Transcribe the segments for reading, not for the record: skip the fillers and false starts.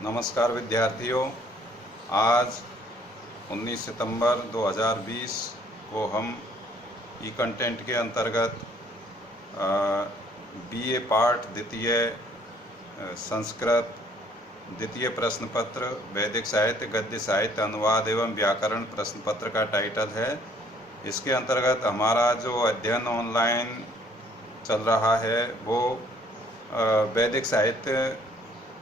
नमस्कार विद्यार्थियों। आज 19 सितंबर 2020 को हम ई कंटेंट के अंतर्गत बीए पाठ द्वितीय संस्कृत द्वितीय प्रश्न पत्र वैदिक साहित्य गद्य साहित्य अनुवाद एवं व्याकरण प्रश्न पत्र का टाइटल है। इसके अंतर्गत हमारा जो अध्ययन ऑनलाइन चल रहा है वो वैदिक साहित्य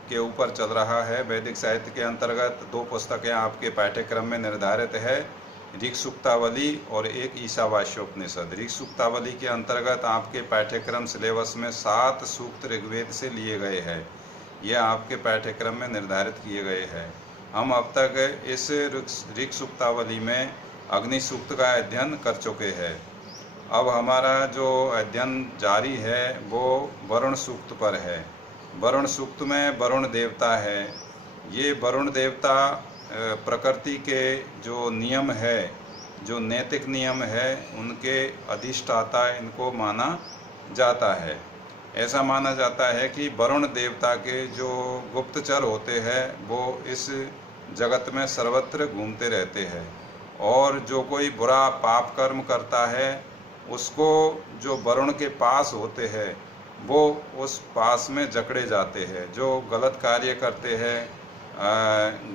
के ऊपर चल रहा है। वैदिक साहित्य के अंतर्गत दो पुस्तकें आपके पाठ्यक्रम में निर्धारित है, ऋक् सूक्तावली और एक ईशावास्योपनिषद। ऋक् सूक्तावली के अंतर्गत आपके पाठ्यक्रम सिलेबस में 7 सूक्त ऋग्वेद से लिए गए हैं। ये आपके पाठ्यक्रम में निर्धारित किए गए हैं। हम अब तक इस ऋक् सूक्तावली में अग्नि सूक्त का अध्ययन कर चुके हैं। अब हमारा जो अध्ययन जारी है वो वरुण सूक्त पर है। वरुण सूक्त में वरुण देवता है। ये वरुण देवता प्रकृति के जो नियम है, जो नैतिक नियम है, उनके अधिष्ठाता इनको माना जाता है। ऐसा माना जाता है कि वरुण देवता के जो गुप्तचर होते हैं वो इस जगत में सर्वत्र घूमते रहते हैं और जो कोई बुरा पाप कर्म करता है उसको जो वरुण के पास होते हैं वो उस पास में जकड़े जाते हैं। जो गलत कार्य करते हैं,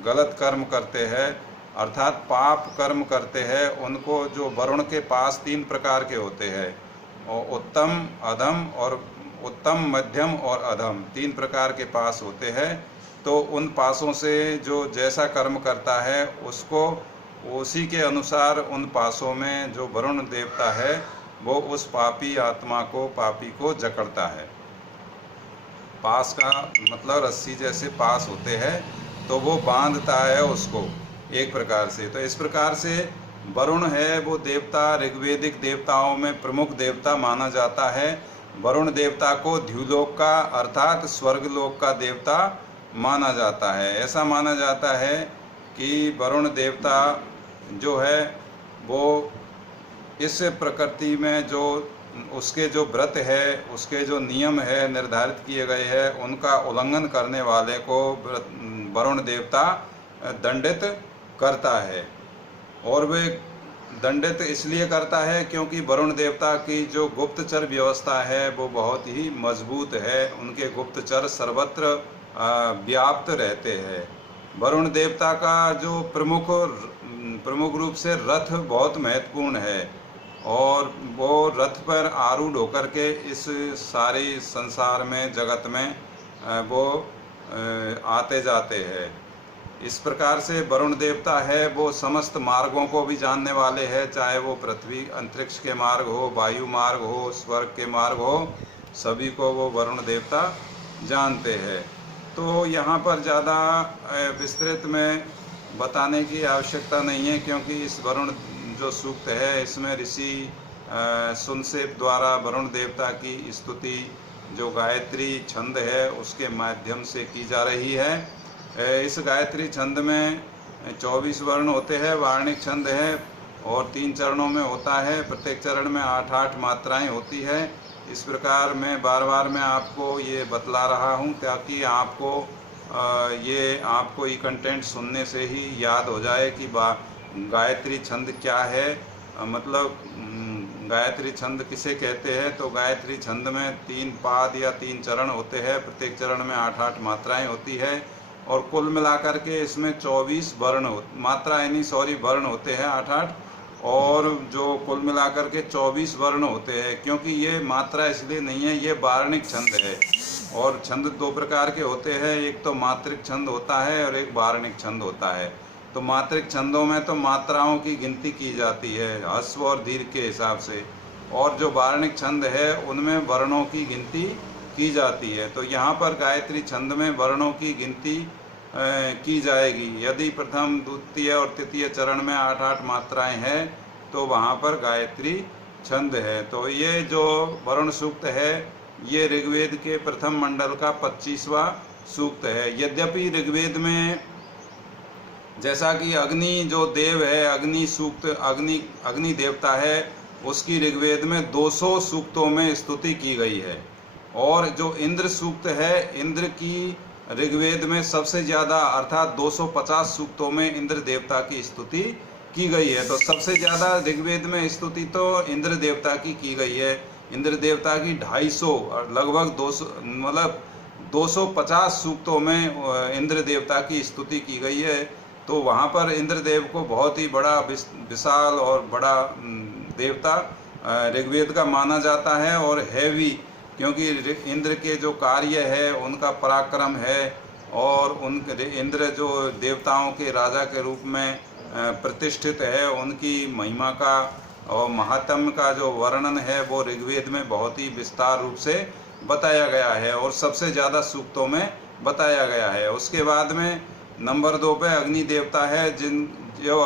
गलत कर्म करते हैं अर्थात पाप कर्म करते हैं, उनको जो वरुण के पास 3 प्रकार के होते हैं, उत्तम, अधम और उत्तम, मध्यम और अधम 3 प्रकार के पास होते हैं। तो उन पासों से जो जैसा कर्म करता है उसको उसी के अनुसार उन पासों में जो वरुण देवता है वो उस पापी आत्मा को, पापी को जकड़ता है। पास का मतलब रस्सी जैसे पास होते हैं तो वो बांधता है उसको एक प्रकार से। तो इस प्रकार से वरुण है वो देवता ऋग्वेदिक देवताओं में प्रमुख देवता माना जाता है। वरुण देवता को द्युलोक का अर्थात स्वर्गलोक का देवता माना जाता है। ऐसा माना जाता है कि वरुण देवता जो है वो इस प्रकृति में जो उसके जो व्रत है, उसके जो नियम है निर्धारित किए गए हैं, उनका उल्लंघन करने वाले को वरुण देवता दंडित करता है। और वे दंडित इसलिए करता है क्योंकि वरुण देवता की जो गुप्तचर व्यवस्था है वो बहुत ही मजबूत है। उनके गुप्तचर सर्वत्र व्याप्त रहते हैं। वरुण देवता का जो प्रमुख रूप से रथ बहुत महत्वपूर्ण है और वो रथ पर आरूढ़ होकर के इस सारे संसार में, जगत में वो आते जाते हैं। इस प्रकार से वरुण देवता है वो समस्त मार्गों को भी जानने वाले हैं, चाहे वो पृथ्वी अंतरिक्ष के मार्ग हो, वायु मार्ग हो, स्वर्ग के मार्ग हो, सभी को वो वरुण देवता जानते हैं। तो यहाँ पर ज़्यादा विस्तृत में बताने की आवश्यकता नहीं है क्योंकि इस वरुण जो सूक्त है इसमें ऋषि सुनसेप द्वारा वरुण देवता की स्तुति जो गायत्री छंद है उसके माध्यम से की जा रही है। इस गायत्री छंद में 24 वर्ण होते हैं, वार्णिक छंद है और 3 चरणों में होता है। प्रत्येक चरण में 8-8 मात्राएं होती है। इस प्रकार मैं बार मैं आपको ये बतला रहा हूँ ताकि आपको ये कंटेंट सुनने से ही याद हो जाए कि गायत्री छंद क्या है, मतलब गायत्री छंद किसे कहते हैं। तो गायत्री छंद में 3 पाद या 3 चरण होते हैं, प्रत्येक चरण में 8-8 मात्राएं होती है और कुल मिलाकर के इसमें 24 वर्ण वर्ण होते हैं 8-8 और जो कुल मिलाकर के 24 वर्ण होते हैं। क्योंकि ये मात्रा इसलिए नहीं है, ये वार्णिक छंद है और छंद 2 प्रकार के होते हैं, एक तो मात्रिक छंद होता है और एक वार्णिक छंद होता है। तो मात्रिक छंदों में तो मात्राओं की गिनती की जाती है ह्रस्व और दीर्घ के हिसाब से, और जो वार्णिक छंद है उनमें वर्णों की गिनती की जाती है। तो यहाँ पर गायत्री छंद में वर्णों की गिनती की जाएगी। यदि प्रथम, द्वितीय और तृतीय चरण में 8-8 मात्राएं हैं तो वहाँ पर गायत्री छंद है। तो ये जो वरुण सूक्त है ये ऋग्वेद के प्रथम मंडल का 25वां सूक्त है। यद्यपि ऋग्वेद में जैसा कि अग्नि जो देव है, अग्नि सूक्त, अग्नि देवता है, उसकी ऋग्वेद में 200 सूक्तों में स्तुति की गई है। और जो इंद्र सूक्त है, इंद्र की ऋग्वेद में सबसे ज़्यादा अर्थात 250 सूक्तों में इंद्र देवता की स्तुति की गई है। तो सबसे ज़्यादा ऋग्वेद में स्तुति तो इंद्र देवता की गई है। इंद्र देवता की 250 और लगभग 200 मतलब 250 सूक्तों में इंद्र देवता की स्तुति की गई है। तो वहाँ पर इंद्र देव को बहुत ही बड़ा विशाल और बड़ा देवता ऋग्वेद का माना जाता है और है भी, क्योंकि इंद्र के जो कार्य है उनका पराक्रम है और इंद्र जो देवताओं के राजा के रूप में प्रतिष्ठित है, उनकी महिमा का और महात्म्य का जो वर्णन है वो ऋग्वेद में बहुत ही विस्तार रूप से बताया गया है और सबसे ज़्यादा सूक्तों में बताया गया है। उसके बाद में नंबर 2 पे अग्नि देवता है, जो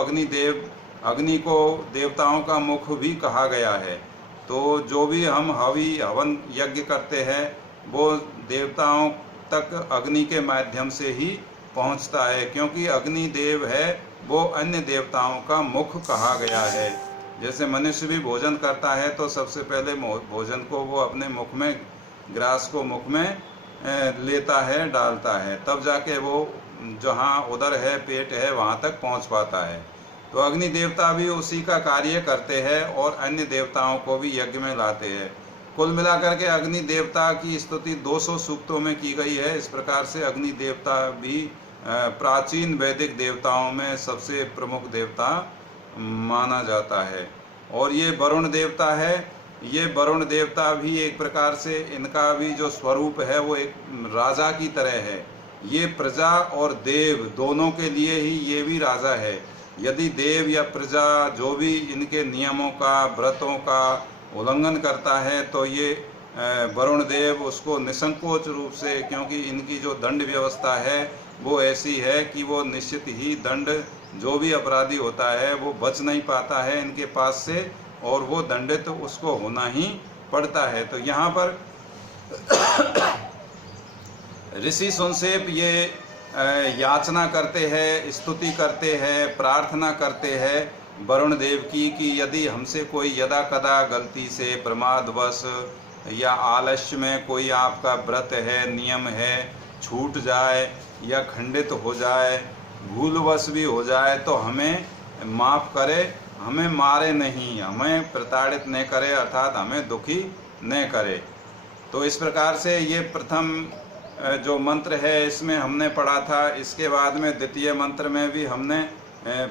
अग्नि को देवताओं का मुख भी कहा गया है। तो जो भी हम हवन यज्ञ करते हैं वो देवताओं तक अग्नि के माध्यम से ही पहुंचता है, क्योंकि अग्नि देव है वो अन्य देवताओं का मुख कहा गया है। जैसे मनुष्य भी भोजन करता है तो सबसे पहले भोजन को वो अपने मुख में, ग्रास को मुख में लेता है, डालता है, तब जाके वो जहाँ उदर है, पेट है, वहाँ तक पहुँच पाता है। तो अग्नि देवता भी उसी का कार्य करते हैं और अन्य देवताओं को भी यज्ञ में लाते हैं। कुल मिलाकर के अग्नि देवता की स्तुति 200 सूक्तों में की गई है। इस प्रकार से अग्नि देवता भी प्राचीन वैदिक देवताओं में सबसे प्रमुख देवता माना जाता है। और ये वरुण देवता है, ये वरुण देवता भी एक प्रकार से इनका भी जो स्वरूप है वो एक राजा की तरह है। ये प्रजा और देव दोनों के लिए ही ये भी राजा है। यदि देव या प्रजा जो भी इनके नियमों का, व्रतों का उल्लंघन करता है तो ये वरुण देव उसको निसंकोच रूप से, क्योंकि इनकी जो दंड व्यवस्था है वो ऐसी है कि वो निश्चित ही दंड, जो भी अपराधी होता है वो बच नहीं पाता है इनके पास से और वो दंडित तो उसको होना ही पड़ता है। तो यहाँ पर ऋषि सुनसेप ये याचना करते हैं, स्तुति करते हैं, प्रार्थना करते हैं वरुण देव की कि यदि हमसे कोई यदा कदा गलती से, प्रमादवश या आलस्य में कोई आपका व्रत है, नियम है, छूट जाए या खंडित हो जाए, भूलवश भी हो जाए तो हमें माफ़ करे, हमें मारे नहीं, हमें प्रताड़ित न करे, अर्थात हमें दुखी न करे। तो इस प्रकार से ये प्रथम जो मंत्र है इसमें हमने पढ़ा था। इसके बाद में द्वितीय मंत्र में भी हमने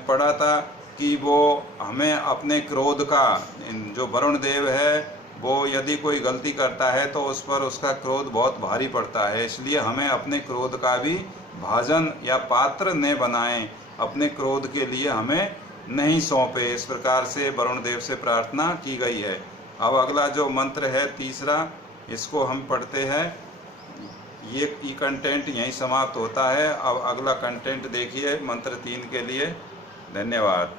पढ़ा था कि वो हमें अपने क्रोध का, जो वरुण देव है वो यदि कोई गलती करता है तो उस पर उसका क्रोध बहुत भारी पड़ता है, इसलिए हमें अपने क्रोध का भी भाजन या पात्र न बनाएं, अपने क्रोध के लिए हमें नहीं सौंपे। इस प्रकार से वरुण देव से प्रार्थना की गई है। अब अगला जो मंत्र है तीसरा, इसको हम पढ़ते हैं। ये कंटेंट यहीं समाप्त होता है। अब अगला कंटेंट देखिए मंत्र 3 के लिए। धन्यवाद।